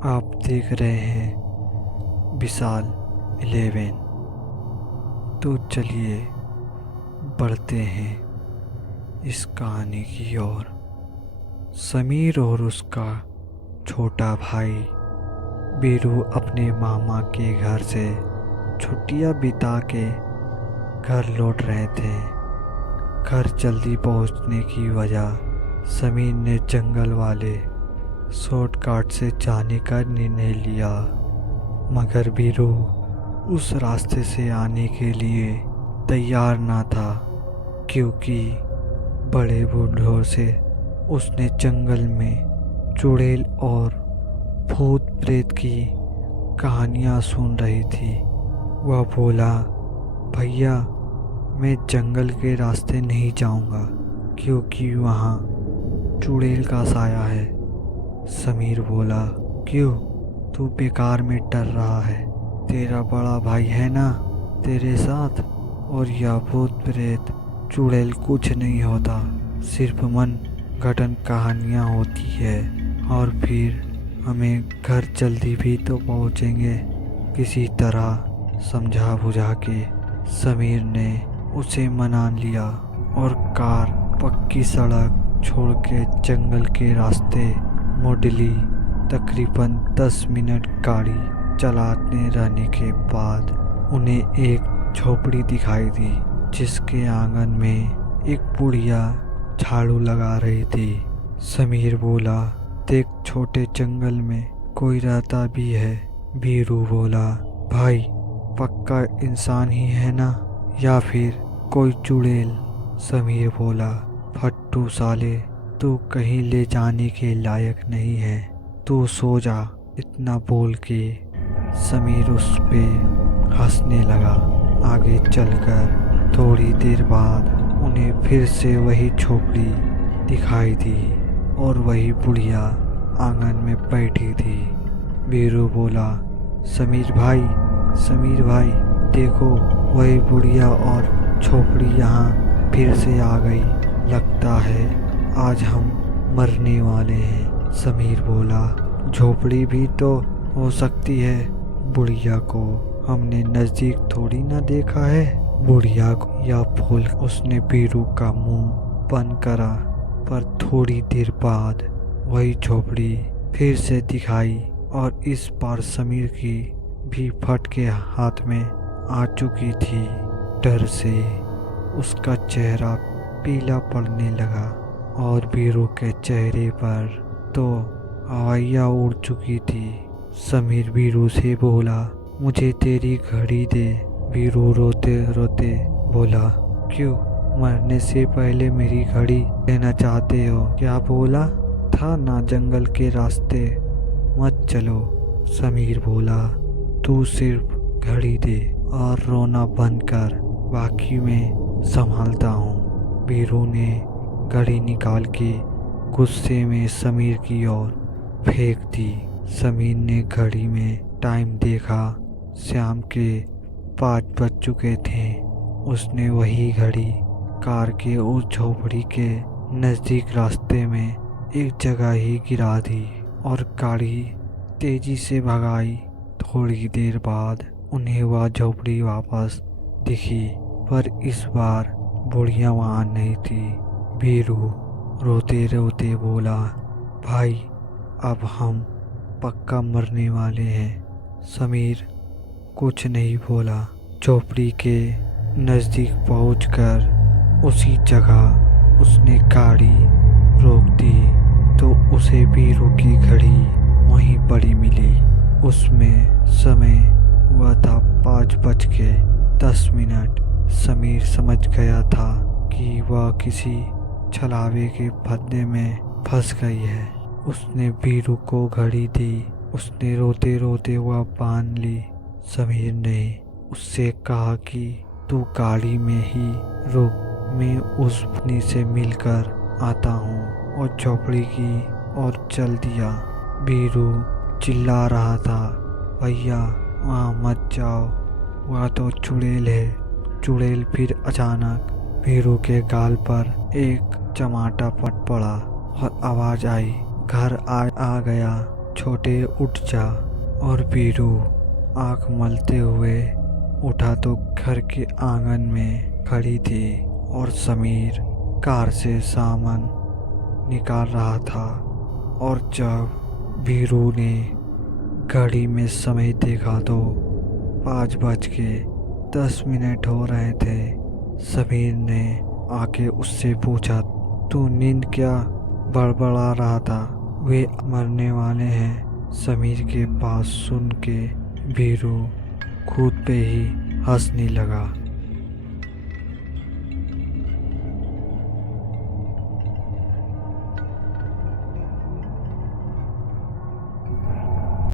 आप देख रहे हैं विशाल 11। तो चलिए बढ़ते हैं इस कहानी की ओर। समीर और उसका छोटा भाई बीरू अपने मामा के घर से छुट्टियां बिता के घर लौट रहे थे। घर जल्दी पहुंचने की वजह समीर ने जंगल वाले शॉर्टकट से जाने का निर्णय लिया, मगर बीरू उस रास्ते से आने के लिए तैयार ना था, क्योंकि बड़े बूढ़ों से उसने जंगल में चुड़ैल और भूत प्रेत की कहानियाँ सुन रही थी। वह बोला, भैया मैं जंगल के रास्ते नहीं जाऊंगा, क्योंकि वहाँ चुड़ैल का साया है। समीर बोला, क्यों, तू बेकार में डर रहा है? तेरा बड़ा भाई है ना तेरे साथ, और यह भूत प्रेत चुड़ैल कुछ नहीं होता, सिर्फ मन घटन कहानियाँ होती है। और फिर हमें घर जल्दी भी तो पहुँचेंगे किसी तरह। समझा बुझा के समीर ने उसे मना लिया और कार पक्की सड़क छोड़ के जंगल के रास्ते मुड़ ली। तकरीबन 10 मिनट गाड़ी चलाते रहने के बाद उन्हें एक झोपड़ी दिखाई दी, जिसके आंगन में एक बुढ़िया झाड़ू लगा रही थी। समीर बोला, देख छोटे जंगल में कोई रहता भी है। बीरू बोला, भाई पक्का इंसान ही है ना, या फिर कोई चुड़ैल? समीर बोला, फट्टू साले, तू कहीं ले जाने के लायक नहीं है, तू सो जा। इतना बोल के समीर उस पे हंसने लगा। आगे चलकर थोड़ी देर बाद उन्हें फिर से वही झोपड़ी दिखाई दी और वही बुढ़िया आंगन में बैठी थी। बीरू बोला, समीर भाई देखो, वही बुढ़िया और झोपड़ी यहाँ फिर से आ गई। लगता है आज हम मरने वाले हैं। समीर बोला, झोपड़ी भी तो हो सकती है, बुढ़िया को हमने नजदीक थोड़ी ना देखा है। बुढ़िया को यह बोल उसने बीरू का मुंह बंद करा, पर थोड़ी देर बाद वही झोपड़ी फिर से दिखाई और इस बार समीर की भी फट के हाथ में आ चुकी थी। डर से उसका चेहरा पीला पड़ने लगा और बीरू के चेहरे पर तो हवाइयाँ उड़ चुकी थी। समीर बीरू से बोला, मुझे तेरी घड़ी दे। बीरू रोते रोते बोला, क्यों, मरने से पहले मेरी घड़ी लेना चाहते हो? क्या बोला था ना, जंगल के रास्ते मत चलो। समीर बोला, तू सिर्फ घड़ी दे और रोना बंद कर, बाकी मैं संभालता हूँ। बीरू ने घड़ी निकाल के गुस्से में समीर की ओर फेंक दी। समीर ने घड़ी में टाइम देखा, शाम के 5 बज चुके थे। उसने वही घड़ी कार के उस झोपड़ी के नज़दीक रास्ते में एक जगह ही गिरा दी और गाड़ी तेजी से भगाई। थोड़ी देर बाद उन्हें वह झोपड़ी वापस दिखी, पर इस बार बुढ़िया वहाँ नहीं थी। बीरू रोते रोते बोला, भाई अब हम पक्का मरने वाले हैं। समीर कुछ नहीं बोला। झोपड़ी के नज़दीक पहुंचकर उसी जगह उसने गाड़ी रोक दी तो उसे बीरू की घड़ी वहीं पड़ी मिली। उसमें समय हुआ था 5:10। समीर समझ गया था कि वह किसी छलावे के फंदे में फंस गई है। उसने बीरू को घड़ी दी। उसने रोते रोते वह बांध ली। समीर ने उससे कहा कि तू गाड़ी में ही रुक, मैं उस पत्नी से मिलकर आता हूँ, और झोपड़ी की ओर चल दिया। बीरू चिल्ला रहा था, भैया वहाँ मत जाओ, वहाँ तो चुड़ैल है। चुड़ैल। फिर अचानक बीरू के गाल पर एक चमाटा पट पड़ा और आवाज आई, घर आ गया। छोटे उठ जा। और वीरू आंख मलते हुए उठा तो घर के आंगन में खड़ी थी और समीर कार से सामान निकाल रहा था। और जब वीरू ने घड़ी में समय देखा तो 5:10 हो रहे थे। समीर ने आके उससे पूछा, तू नींद क्या बड़बड़ा रहा था? वे मरने वाले हैं। समीर के पास सुन के वीरू खुद पे ही हंसने लगा।